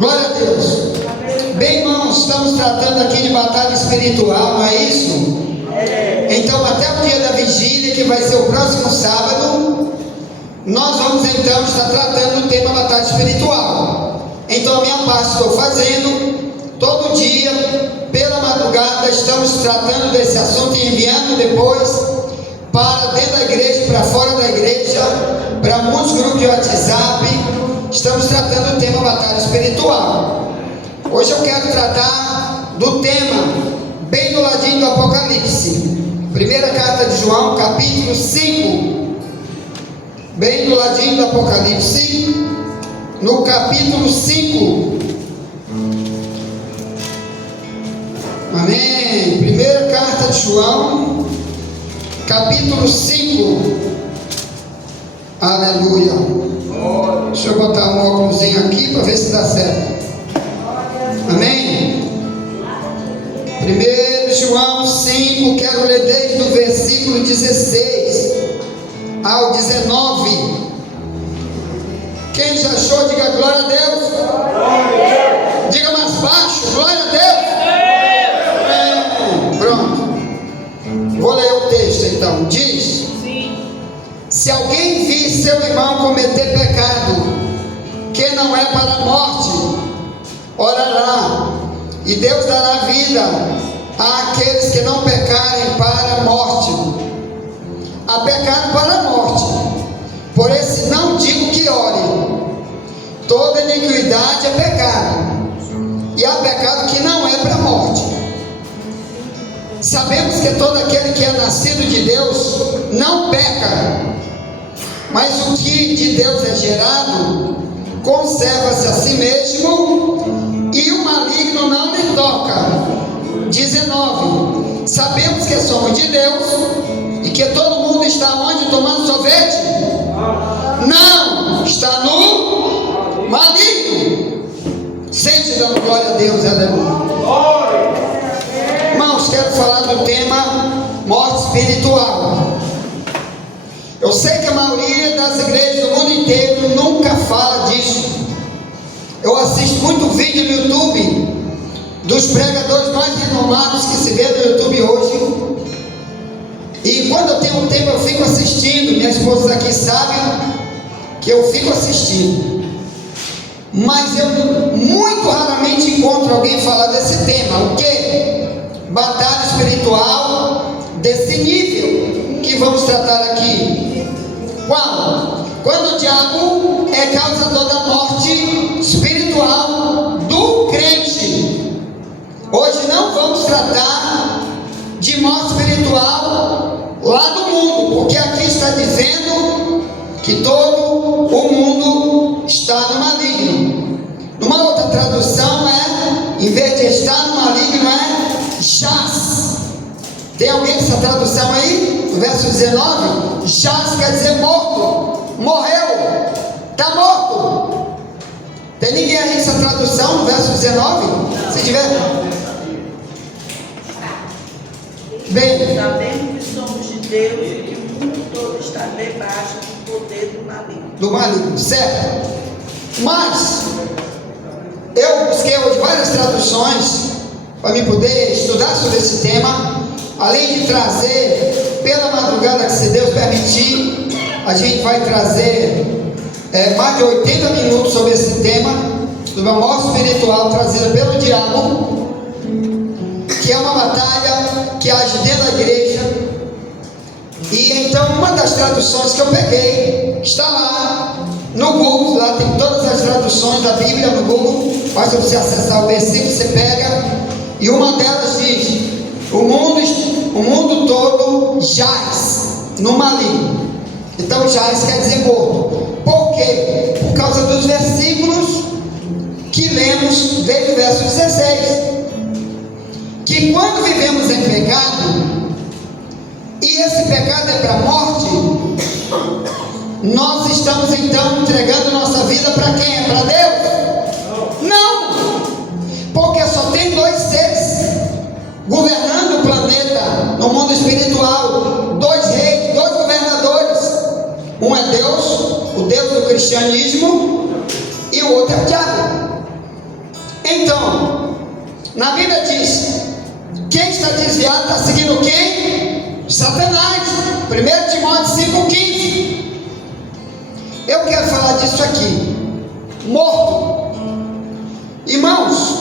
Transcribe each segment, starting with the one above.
Glória a Deus. Bem, irmãos, estamos tratando aqui de batalha espiritual, não é isso? Então, até o dia da vigília, que vai ser o próximo sábado, nós vamos então estar tratando do tema batalha espiritual. Então, a minha parte estou fazendo, todo dia, pela madrugada, estamos tratando desse assunto e enviando depois para dentro da igreja, para fora da igreja, para muitos grupos de WhatsApp. Estamos tratando do tema batalha espiritual. Hoje eu quero tratar do tema bem do ladinho do Apocalipse. Primeira carta de João, capítulo 5. Bem do ladinho do Apocalipse, no capítulo 5. Amém. Primeira carta de João, capítulo 5. Aleluia. Deixa eu botar um óculosinho aqui para ver se dá certo. Amém. 1 João 5, quero ler desde o versículo 16 ao 19. Quem já achou, diga glória a Deus. Diga mais baixo, glória a Deus. Pronto. Vou ler o texto então. Diz: se alguém vir seu irmão cometer pecado que não é para a morte, orará, e Deus dará vida àqueles que não pecarem para a morte. Há pecado para a morte, por esse não digo que ore. Toda iniquidade é pecado, e há pecado que não é para a morte. Sabemos que todo aquele que é nascido de Deus não peca, mas o que de Deus é gerado conserva-se a si mesmo, e o maligno não lhe toca. 19. Sabemos que somos de Deus e que todo mundo está onde? Tomando sorvete? Não, está no maligno. Sente dando glória a Deus, aleluia. Irmãos, quero falar do tema morte espiritual. Eu sei que a maioria das igrejas do mundo inteiro nunca fala disso. Eu assisto muito vídeo no YouTube dos pregadores mais renomados que se vê no YouTube hoje. E quando eu tenho um tempo eu fico assistindo. Minha esposa aqui sabe que eu fico assistindo. Mas eu muito raramente encontro alguém falar desse tema. O que? Batalha espiritual desse nível que vamos tratar aqui. Qual? Quando o diabo é causador da morte espiritual do crente. Hoje não vamos tratar de morte espiritual lá do mundo, porque aqui está dizendo que todo o mundo está no maligno. Numa outra tradução em vez de estar no maligno, jaz. Tem alguém com essa tradução aí? No verso 19, jaz quer dizer morto, morreu, está morto. Tem ninguém aí com essa tradução no verso 19? Se tiver. Bem, sabemos que somos de Deus e que o mundo todo está debaixo do poder do maligno. Do maligno, certo? Mas eu busquei hoje várias traduções para me poder estudar sobre esse tema, além de trazer pela madrugada, que se Deus permitir, a gente vai trazer mais de 80 minutos sobre esse tema, sobre a morte espiritual trazida pelo diabo, que é uma batalha que age dentro da igreja. E então uma das traduções que eu peguei está lá no Google, lá tem todas as traduções da Bíblia no Google, basta você acessar o versículo, você pega, e uma delas diz: o mundo todo jaz no maligno. Então jaz quer dizer morto. Por quê? Por causa dos versículos que lemos desde o verso 16, que quando vivemos em pecado, e esse pecado é para a morte, nós estamos então entregando nossa vida para quem? É para Deus? Não! Porque só tem dois seres governando o planeta no mundo espiritual, dois reis, dois governadores. Um é Deus, o Deus do cristianismo, e o outro é o diabo. Então, na Bíblia diz: quem está desviado está seguindo quem? Satanás. 1 Timóteo 5,15. Eu quero falar disso aqui. Morto. Irmãos,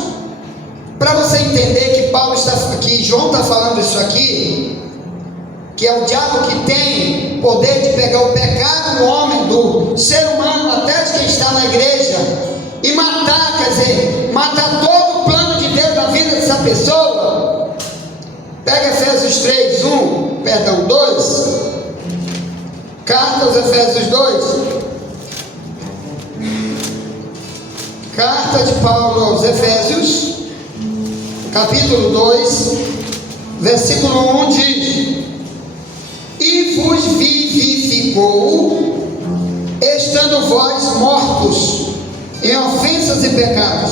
para você entender que Paulo está aqui, João está falando isso aqui, que é o diabo que tem poder de pegar o pecado do homem, do ser humano, até de quem está na igreja, e matar, quer dizer, matar todo o plano de Deus na vida dessa pessoa. Pega Efésios 2. Carta aos Efésios 2. Carta de Paulo aos Efésios, capítulo 2, versículo 1 diz: e vos vivificou, estando vós mortos em ofensas e pecados,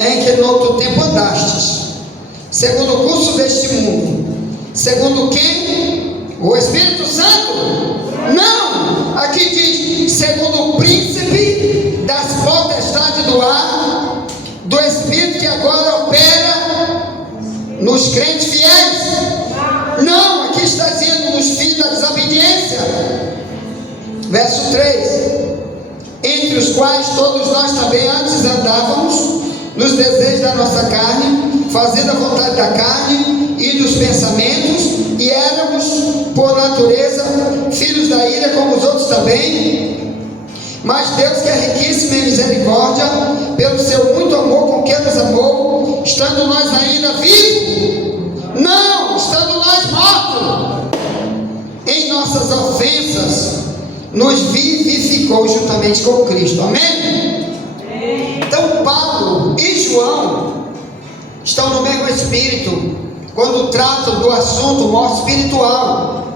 em que no outro tempo andastes, segundo o curso deste mundo, segundo quem? O Espírito Santo? Não! Aqui diz: segundo o príncipe das potestades do ar, do Espírito que agora opera nos crentes fiéis. Não, aqui está dizendo nos filhos da desobediência. Verso 3: entre os quais todos nós também antes andávamos nos desejos da nossa carne, fazendo a vontade da carne e dos pensamentos, e éramos por natureza filhos da ira como os outros também. Mas Deus, que é riquíssimo em misericórdia, pelo seu muito amor com que nos amou, estando nós ainda vivos, não, estando nós mortos em nossas ofensas, nos vivificou juntamente com Cristo. Amém? Então Paulo e João estão no mesmo espírito quando tratam do assunto morte espiritual.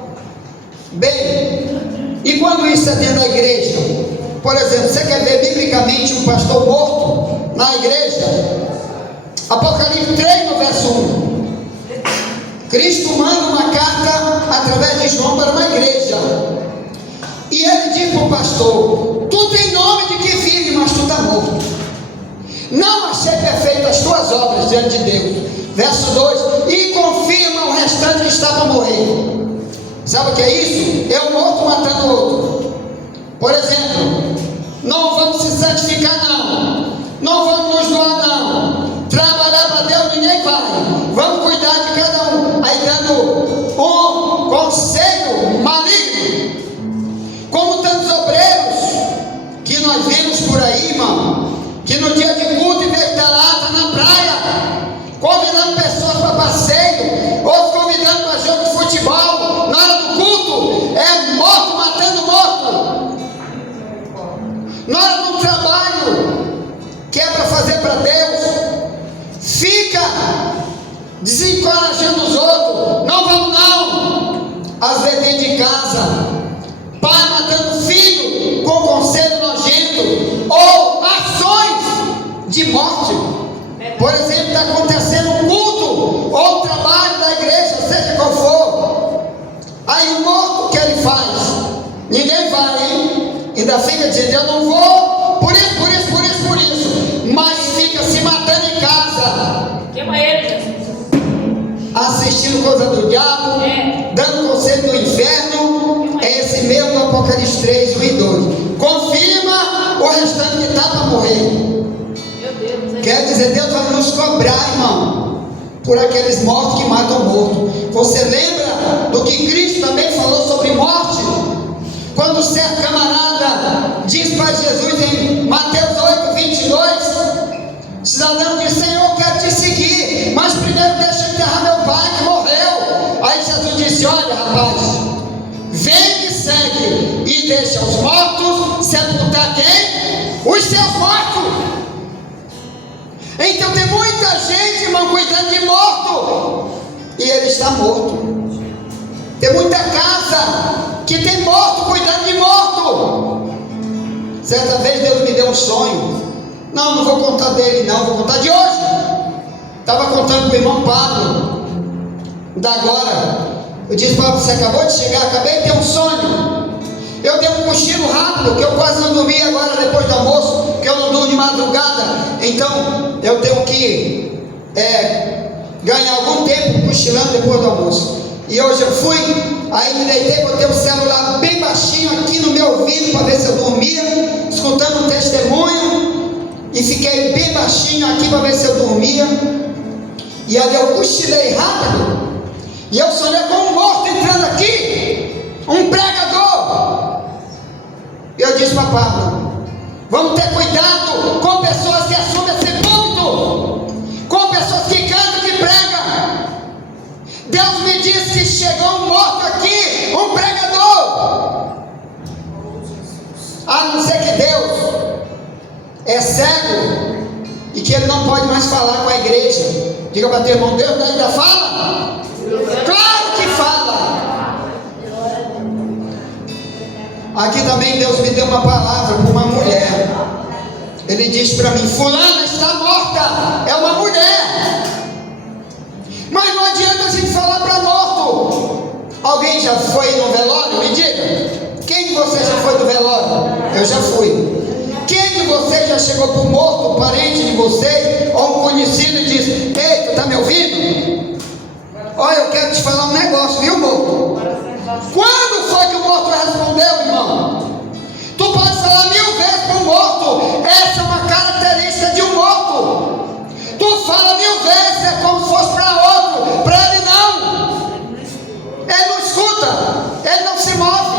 Bem, e quando isso é dentro da igreja? Por exemplo, você quer ver biblicamente um pastor morto na igreja? Apocalipse 3, no verso 1. Cristo manda uma carta através de João para uma igreja, e ele diz para o pastor: tu tem nome de que vive, mas tu está morto. Não achei perfeitas as tuas obras diante de Deus. Verso 2: e confirma o restante que está para morrer. Sabe o que é isso? É um morto matando o outro. Por exemplo, não vamos se santificar, não vamos nos doar, não, trabalhar para Deus ninguém vai, vamos cuidar de cada um, aí dando um conselho maligno, como tantos obreiros que nós vemos por aí, irmão, que no dia de culto, em vez de estar lá, está na praia, convidando pessoas para passeio, ou convidando para jogo de futebol, na hora do culto, é morto matando morto. Na hora do trabalho, que é para fazer para Deus, fica desencorajando os outros, não vamos não. Às vezes dentro de casa, pai matando filho com conselho nojento, ou ações de morte. Por exemplo, está acontecendo um culto, ou um trabalho da igreja, seja qual for, aí o morto, o que ele faz? Ninguém vai, hein? Ainda fica dizendo: eu não vou, por isso, mas fica se matando em casa. Queima ele, Jesus. Assistindo coisa do diabo, dando conselho do inferno. É esse mesmo do Apocalipse 3, 1 e 2. Confirma o restante que está para morrer. Meu Deus. Quer dizer, Deus vai nos cobrar, irmão, por aqueles mortos que matam morto. Você lembra do que Cristo também falou sobre morte? Quando certo camarada diz para Jesus em Mateus 8, 22, cidadão diz: Senhor, eu quero te seguir, mas primeiro deixa eu enterrar meu pai que morreu. Aí Jesus disse: olha, rapaz, vem e segue, e deixa os mortos sepultar quem? Os seus mortos. Então tem muita gente, irmão, cuidando de morto, e ele está morto. Tem muita casa que tem morto cuidando de morto. Certa vez Deus me deu um sonho. Não vou contar dele, não, vou contar de hoje. Estava contando para o irmão Pablo, da agora. Eu disse: Pablo, você acabou de chegar, acabei de ter um sonho. Eu dei um cochilo rápido, que eu quase não dormi agora depois do almoço, que eu não durmo de madrugada. então eu tenho que ganhar algum tempo cochilando depois do almoço. E hoje eu fui, aí me deitei, botei o celular bem baixinho aqui no meu ouvido para ver se eu dormia, escutando um testemunho, e fiquei bem baixinho aqui para ver se eu dormia. E ali eu cochilei rápido, e eu sonhei com um morto entrando aqui, um pregador. E eu disse para Pablo: vamos ter cuidado com pessoas que assumem esse púlpito, com pessoas que cantam, que pregam. Deus me disse que chegou um morto aqui, um pregador. A não ser que Deus é cego e que Ele não pode mais falar com a igreja. Diga para teu irmão: Deus ainda fala? Claro que fala. Aqui também Deus me deu uma palavra para uma mulher. Ele disse para mim: fulana está morta. É uma mulher. Mas não adianta a gente falar para morto. Alguém já foi no velório? Me diga. Quem de vocês já foi no velório? Eu já fui. Quem de vocês já chegou para o morto, um parente de vocês, ou um conhecido, e disse: ei, tu está me ouvindo? Olha, eu quero te falar um negócio, viu, morto? Quando foi que o morto respondeu, irmão? Tu pode falar 1000 vezes para o morto. Essa é uma característica de um morto. Tu fala 1000 vezes, é como se fosse para outro. Para ele não. Ele não escuta. Ele não se move.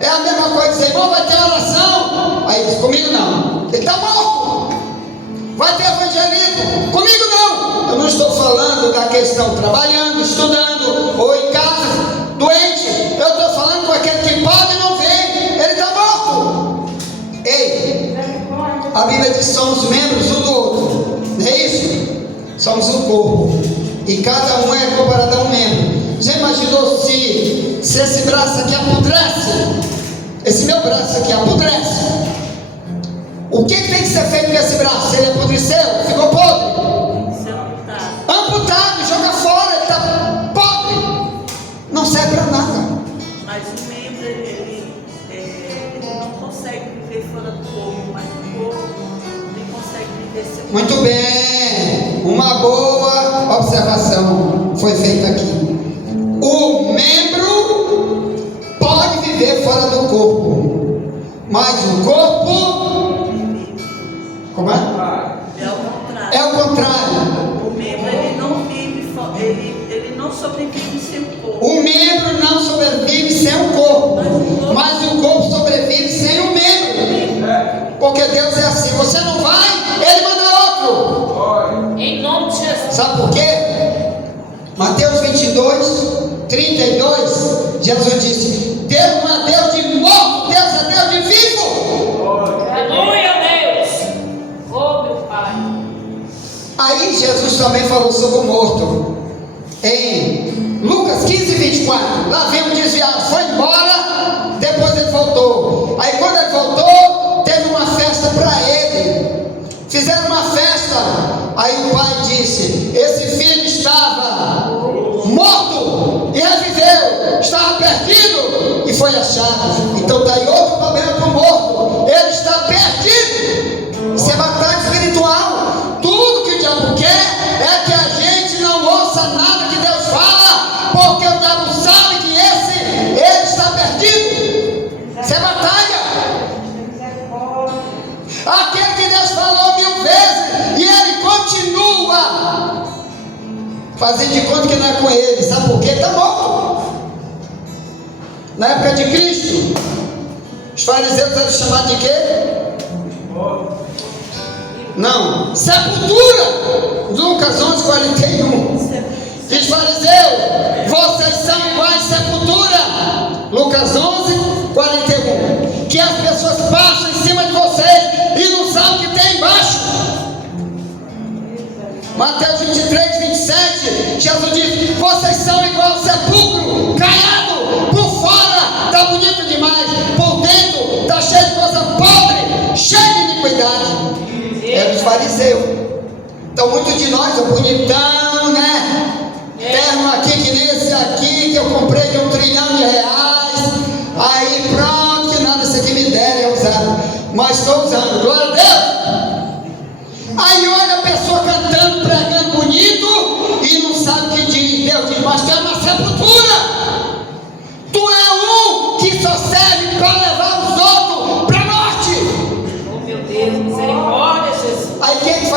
É a mesma coisa dizer: irmão, vai ter oração. Aí diz: comigo não. Ele está morto. Vai ter evangelismo. Comigo não. Eu não estou falando da questão trabalhando, estudando, ou em casa, doente. Eu estou falando com aquele que pode e não vem. Ele está morto. Ei, a Bíblia diz que somos membros um do outro. Não é isso? Somos um corpo. E cada um é comparado a um membro. Já imaginou se esse braço aqui apodrece? Esse meu braço aqui apodrece. O que tem que ser feito com esse braço? Ele apodreceu? Ficou podre? Amputado, joga fora, ele está podre. Não serve para nada. Mas o membro, ele não consegue viver fora do corpo, mas o corpo ele consegue viver sem. Muito bem, uma boa observação foi feita aqui. O membro pode viver fora do corpo, mas o corpo, como é? É o contrário. É o contrário. O membro ele não vive, ele não sobrevive sem o corpo. O membro não sobrevive sem o corpo, mas o corpo sobrevive sem o membro. Porque Deus é assim: você não vai, Ele manda outro. Em nome de Jesus. Sabe por quê? Mateus 22, 32, Jesus disse: Deus não é Deus de morto, Deus é Deus de vivo. Aleluia, Deus. Oh, meu Pai. Aí Jesus também falou sobre o morto. Em Lucas 15, 24, lá vem um desviado, foi embora, depois ele voltou. Aí quando ele voltou, teve uma festa para ele. Fizeram uma festa. Aí o pai disse: esse filho estava morto e reviveu, estava perdido e foi achado. Então está aí outro problema para o morto: ele está perdido. Isso é batalha espiritual. Tudo que o diabo quer é que a gente não ouça nada que Deus fala, porque o diabo sabe que ele está perdido. Isso é batalha. Aquele que Deus falou 1000 vezes e ele continua fazendo de conta que não é com ele. Sabe por quê? Está morto. Na época de Cristo, os fariseus eram chamados de quê? Não, sepultura. Lucas 11, 41. Diz fariseu: vocês são iguais sepultura. Lucas 11, 41. Que as pessoas passam em cima de vocês e não sabem o que tem embaixo. Mateus 23, 27, Jesus diz: vocês são igual ao sepulcro, caiado, por fora está bonito demais, por dentro está cheio de coisa pobre, cheio de iniquidade. É dos fariseus. Então muitos de nós, é bonitão, né? Terno aqui que nem esse aqui, que eu comprei de R$1 trilhão. Aí pronto, que nada, esse aqui me deram, eu usava. Mas estou usando, glória a Deus.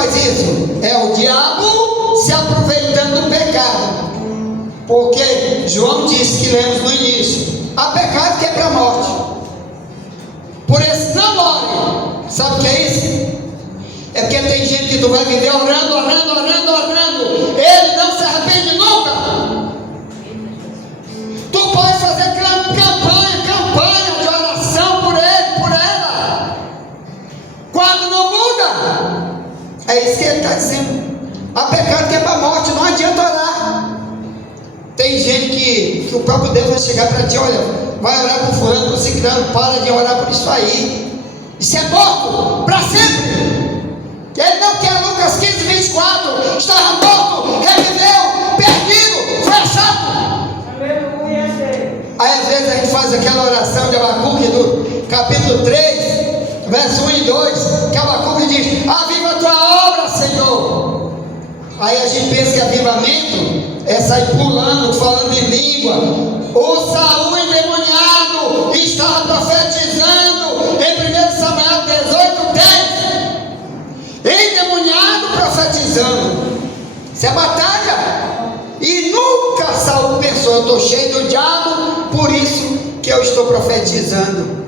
faz isso? É o diabo se aproveitando do pecado. Porque João disse, que lemos no início, há pecado que é para a morte. Por isso não ore. Sabe o que é isso? É porque tem gente que tu vai viver orando, ele não se arrepende nunca. Tu pode fazer campanha de oração por ele, por ela, quando não muda. É isso que ele está dizendo. Há pecado que é para a morte, não adianta orar. Tem gente que o próprio Deus vai chegar para ti, olha, vai orar por fulano, por ciclano, para de orar por isso aí. Isso é morto para sempre. Ele não quer. Lucas 15, 24, estava morto, reviveu, perdido, foi achado. Aí às vezes a gente faz aquela oração de Abacuque do capítulo 3, verso 1 e 2, que Abacuque diz, aviva a tua obra, Senhor. Aí a gente pensa que avivamento é sair pulando, falando em língua. O Saul endemoniado estava profetizando em 1 Samuel 18, 10. Endemoniado profetizando. Isso é batalha. E nunca Saul pensou, eu estou cheio do diabo, por isso que eu estou profetizando.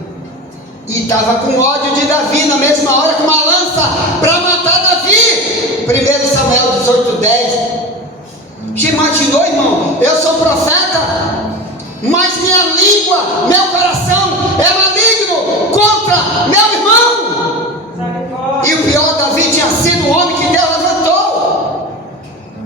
E estava com ódio de Davi na mesma hora, com uma lança para matar Davi. 1 Samuel 18, 10. Já imaginou, irmão? Eu sou profeta, mas minha língua, meu coração é maligno contra meu irmão. E o pior, Davi tinha sido um homem que Deus levantou.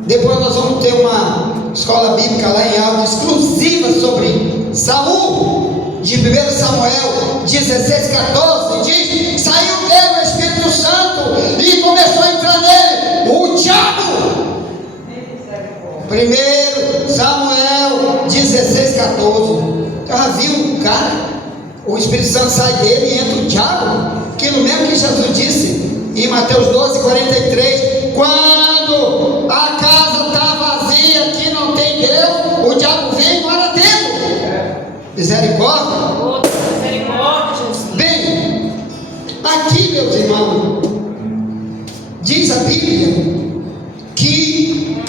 Depois nós vamos ter uma escola bíblica lá em aula exclusiva sobre Saul, de 1 Samuel 16, 14, diz, saiu dele o Espírito Santo e começou a entrar nele o diabo. 1 Samuel 16, 14. Já viu um cara, o Espírito Santo sai dele e entra o diabo? Aquilo mesmo que Jesus disse em Mateus 12, 43, quando a casa está vazia, que não tem Deus, o diabo vem e mora dentro. Misericórdia. Misericórdia, Jesus. Bem, aqui, meus irmãos, diz a Bíblia que,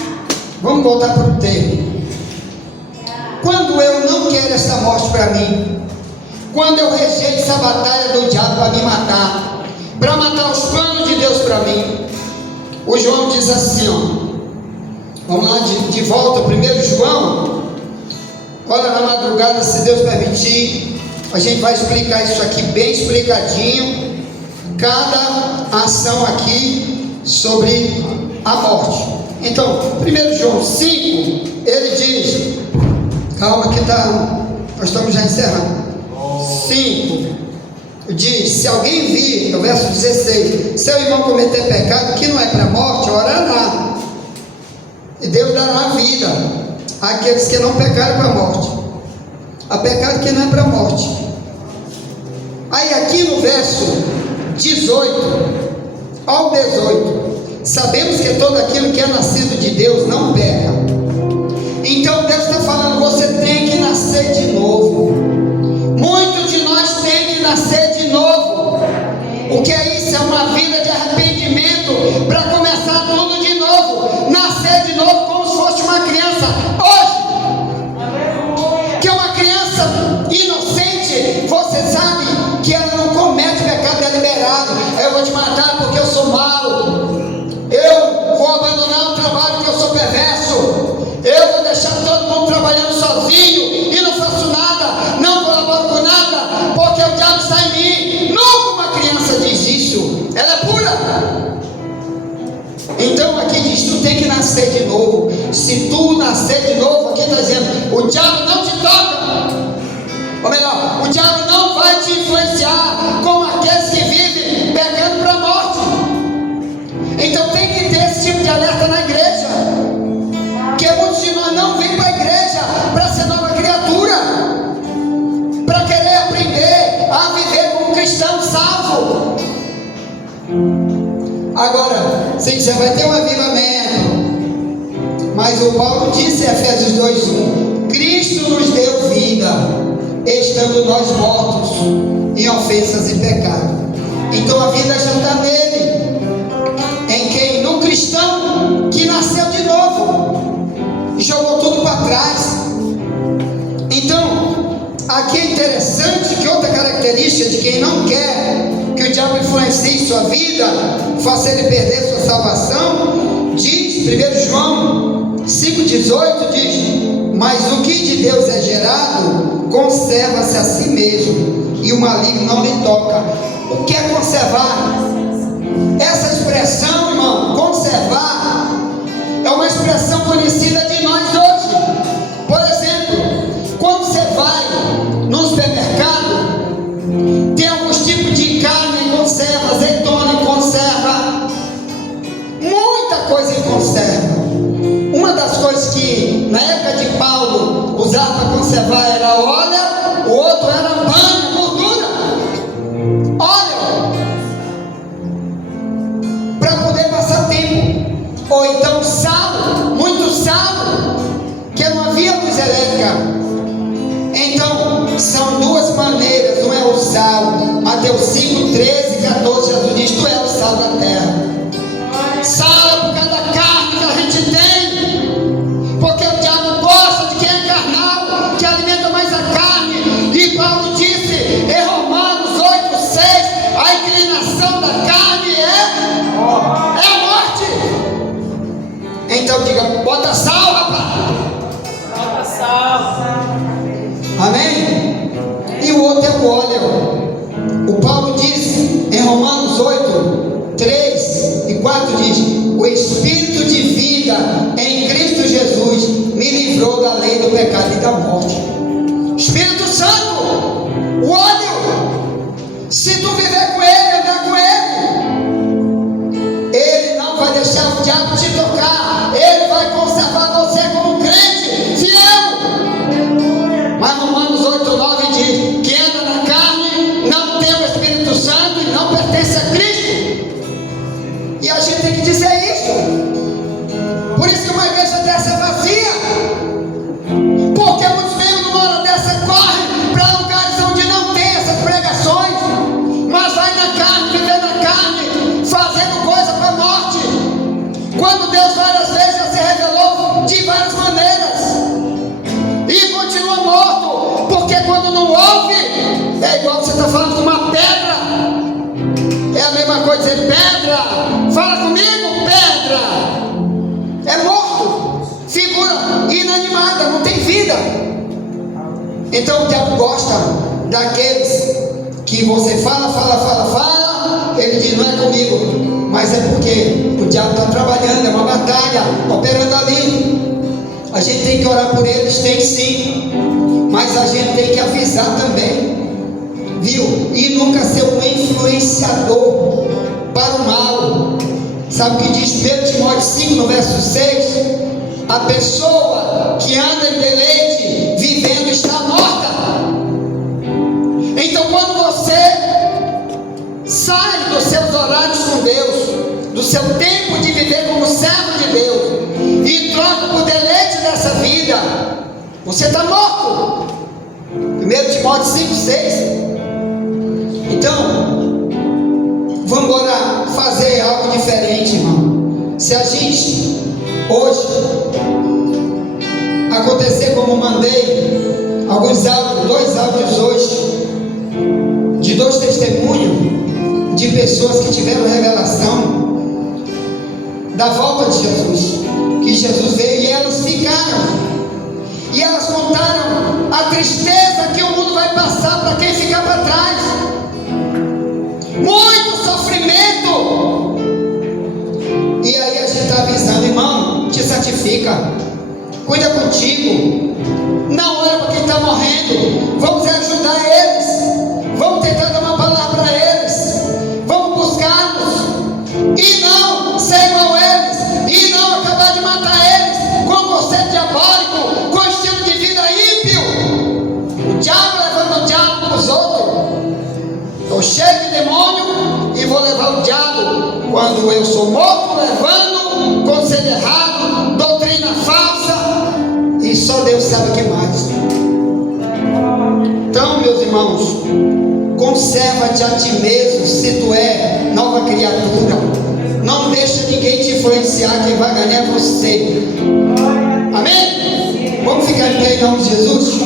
vamos voltar para o tema, quando eu não quero essa morte para mim, quando eu rejeito essa batalha do diabo para me matar, para matar os planos de Deus para mim, o João diz assim, ó, vamos lá de volta, 1 João, olha, na madrugada, se Deus permitir, a gente vai explicar isso aqui bem explicadinho, cada ação aqui sobre a morte. Então, 1 João 5, ele diz, calma que nós estamos já encerrando. 5, diz, se alguém vir, no verso 16, seu irmão cometer pecado que não é para a morte, orará, e Deus dará vida àqueles que não pecaram para a morte. Há pecado que não é para a morte. Aí aqui no verso 18 ao 18, sabemos que todo aquilo que é nascido de Deus não peca. Então Deus está falando, você tem que nascer de novo. Muitos de nós têm que nascer de novo. O que é isso? É uma vida de arrependimento para começar tudo de novo. Nascer de novo como se fosse uma criança. Hoje, que é uma criança inocente, você sabe que ela não comete pecado deliberado. Eu vou te matar porque eu sou mau. Eu vou abandonar um trabalho que eu sou perverso. Eu vou deixar todo mundo trabalhando sozinho e não faço nada, não colaboro com nada, porque o diabo está em mim. Nunca uma criança diz isso. Ela é pura. Então aqui diz, tu tem que nascer de novo. Se tu nascer de novo, aqui está dizendo, o diabo não te toca. Ou melhor, o diabo não vai te influenciar como aqueles que vivem pecando para a morte. Então tem que ter esse tipo de alerta na igreja. Porque muitos de nós não vêm para a igreja para ser nova criatura, para querer aprender a viver como cristão salvo. Agora, se dizer, vai ter um avivamento, mas o Paulo disse em Efésios 2:1, Cristo nos deu vida, estando nós mortos em ofensas e pecado. Então a vida já está nele. Em quem sua vida, faça ele perder sua salvação. Diz 1 João 5,18, diz: mas o que de Deus é gerado, conserva-se a si mesmo, e o maligno não lhe toca. O que é conservar? Essa expressão, irmão, conservar, é uma expressão conhecida de nós hoje. Por exemplo, quando você vai no supermercado, tem alguns tipos de carne em conserva, azeitona em conserva, muita coisa em conserva. Uma das coisas que na época de Paulo usava para conservar era óleo, o outro era banho, gordura. Óleo, para poder passar tempo. Ou então sal, muito sal, que não havia luz elétrica. Então, são duas maneiras. Um é o sal. Mateus 5, 13, 14, Jesus diz: tu é o sal da terra. Sal é por causa da carne que a gente tem, porque o diabo gosta de quem é carnal, que alimenta mais a carne. E Paulo disse em Romanos 8, 6: a inclinação da carne é a morte. Então diga: bota sal, rapaz. Bota sal. Amém? E o outro é o óleo. O Paulo diz em Romanos 8, 3 e 4, diz: o Espírito de vida em Cristo Jesus me livrou da lei do pecado e da morte. Espírito Santo, o óleo, se tu viver com ele, andar com ele não vai deixar o diabo te tocar. Ele vai conservar você como crente fiel. Mas Romanos 8, 9 diz: quem anda na carne não tem o Espírito Santo e não pertence a Cristo. E a gente tem que dizer isso. Por isso que uma igreja dessa é vazia, porque muitos membros numa hora dessa correm para lugares onde não tem essas pregações, mas vai na carne, viver na carne, fazendo coisa para a morte, quando Deus várias vezes já se revelou de várias maneiras, e continua morto, porque quando não ouve, é igual que você está falando com uma pedra. É a mesma coisa dizer pedra. Fala comigo, pedra. É morto, figura inanimada, não tem vida. Então o diabo gosta daqueles que você fala, ele diz: não é comigo, mas é porque o diabo está trabalhando, é uma batalha, operando ali. A gente tem que orar por eles, tem sim, mas a gente tem que avisar também, viu? E nunca ser um influenciador para o mal. Sabe o que diz 1 Timóteo 5, no verso 6? A pessoa que anda em deleite, vivendo, está morta. Então quando você sai dos seus horários com Deus, do seu tempo de viver como servo de Deus, e troca por deleite dessa vida, você está morto. 1 Timóteo 5, 6. Então, vamos agora fazer algo diferente, irmão. Se a gente hoje acontecer como mandei alguns áudios, 2 áudios hoje, de 2 testemunhos de pessoas que tiveram revelação da volta de Jesus, que Jesus veio e elas ficaram, e elas contaram a tristeza que o mundo vai passar para quem ficar para trás. Muito sofrimento. E aí a gente está avisando: irmão, te santifica, cuida contigo, não olha para quem está morrendo. Vamos ajudar eles, vamos tentar dar uma palavra para eles, vamos buscá-los, e não ser igual a eles, e não acabar de matar eles com conceito diabólico, com estilo de vida ímpio. O diabo levando o diabo para os outros. Estou cheio de demônio e vou levar o diabo, quando eu sou morto levando conselho errado, doutrina falsa, e só Deus sabe o que mais. Então, meus irmãos, conserva-te a ti mesmo, se tu é nova criatura. Não deixa ninguém te influenciar, quem vai ganhar é você. Amém? Vamos ficar em pé em nome de Jesus.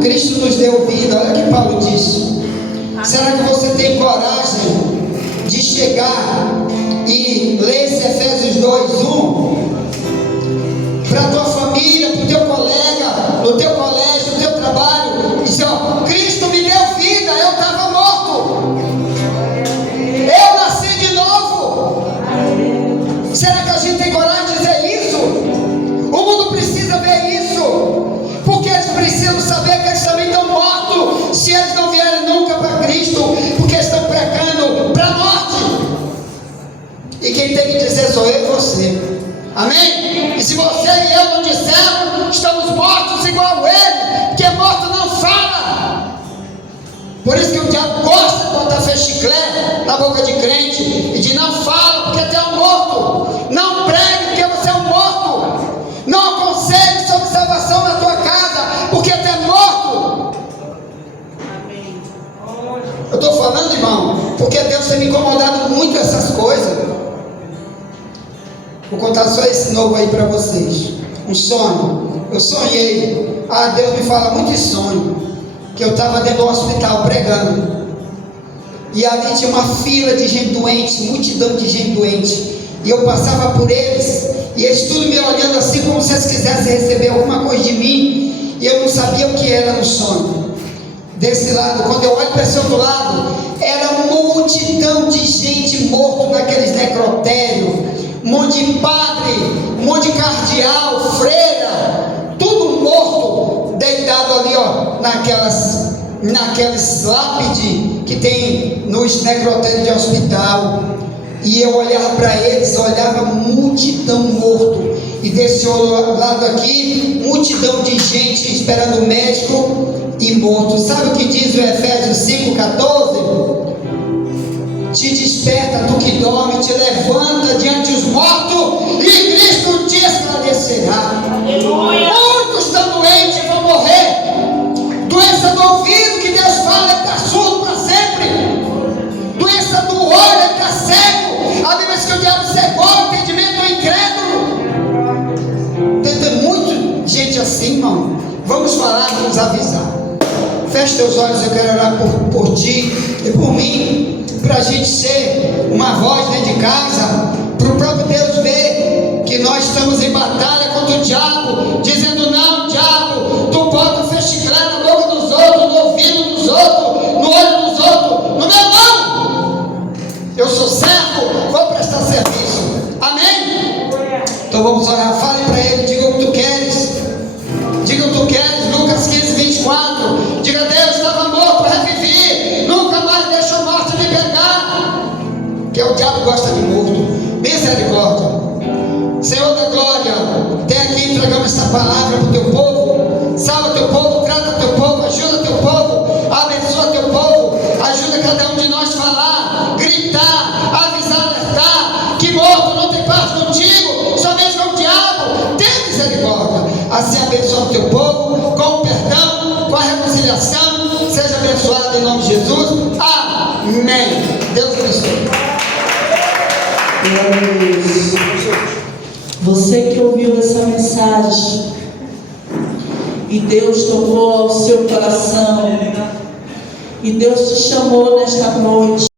Cristo nos deu vida. Olha o que Paulo diz: Será que você tem coragem de chegar e ler esse Efésios 2:1 para a tua família, para o teu colega, no teu colégio, no teu trabalho, e dizer: ó, Cristo me deu vida, eu estava morto, eu nasci de novo. Será que a gente tem coragem de dizer isso? O mundo precisa ver isso, porque eles precisam saber que eles também estão mortos, se eles não vierem nunca para Cristo, porque estão pecando para a morte. E quem tem que dizer sou eu e você. Amém? E se você e eu não dissermos, estamos mortos igual ele, porque morto não fala. Por isso que o diabo gosta de botar fechiclé na boca de crente e de não fala porque tu é um morto, não pregue porque você é um morto, não aconselhe sobre salvação na tua casa porque tu é morto. Amém. Eu estou falando, irmão, porque Deus tem me incomodado muito essas coisas. Vou contar só esse novo aí para vocês. Um sonho. Eu sonhei. Deus me fala muito em sonho. Que eu estava dentro do hospital pregando. E ali tinha uma fila de gente doente, multidão de gente doente. E eu passava por eles. E eles tudo me olhando assim, como se eles quisessem receber alguma coisa de mim. E eu não sabia o que era no sonho. Desse lado, quando eu olho para esse outro lado, era uma multidão de gente morta naqueles necrotérios. Um monte de padre, um monte de cardeal, freira, tudo morto, deitado ali, ó, naquelas lápides que tem nos necrotérios de hospital. E eu olhava para eles, olhava multidão morto, e desse outro lado aqui, multidão de gente esperando o médico e morto. Sabe o que diz o Efésios 5,14? Te desperta, tu que dorme, te levanta diante dos mortos, e Cristo te esclarecerá. Aleluia. Muitos estão doentes, vão morrer. Doença do ouvido, que Deus fala, ele está surdo para sempre. Doença do olho, ele está cego. A Bíblia diz que o diabo cegou o entendimento do incrédulo. Tem muita gente assim, irmão. Vamos falar, vamos avisar. Feche teus olhos, eu quero orar por ti e por mim, para a gente ser uma voz dentro de casa, para o próprio Deus ver que nós estamos em batalha contra o diabo, dizendo: não, diabo, tu bota fechiclar na boca dos outros, no ouvido dos outros, no olho dos outros, no meu não! Eu sou servo, vou prestar serviço. Amém? Então vamos orar. Fale para ele, diga o que tu queres. Diga o que tu queres. Lucas 15:24. Diga: Deus, estava morto, revivi, nunca mais deixou a morte me pegar. Que o diabo gosta de morto. Misericórdia. Senhor da glória, até aqui entregamos essa palavra para o teu povo. Salva teu povo, trata teu povo, ajuda teu povo, abençoa teu povo, ajuda cada um de nós a falar, gritar, avisar, alertar, que morto não tem parte contigo, somente com o diabo. Tem misericórdia. Assim abençoa o teu povo, com o perdão, com a reconciliação. Seja abençoado em nome de Jesus. Amém. Deus abençoe. Você que ouviu essa mensagem e Deus tocou ao seu coração e Deus te chamou nesta noite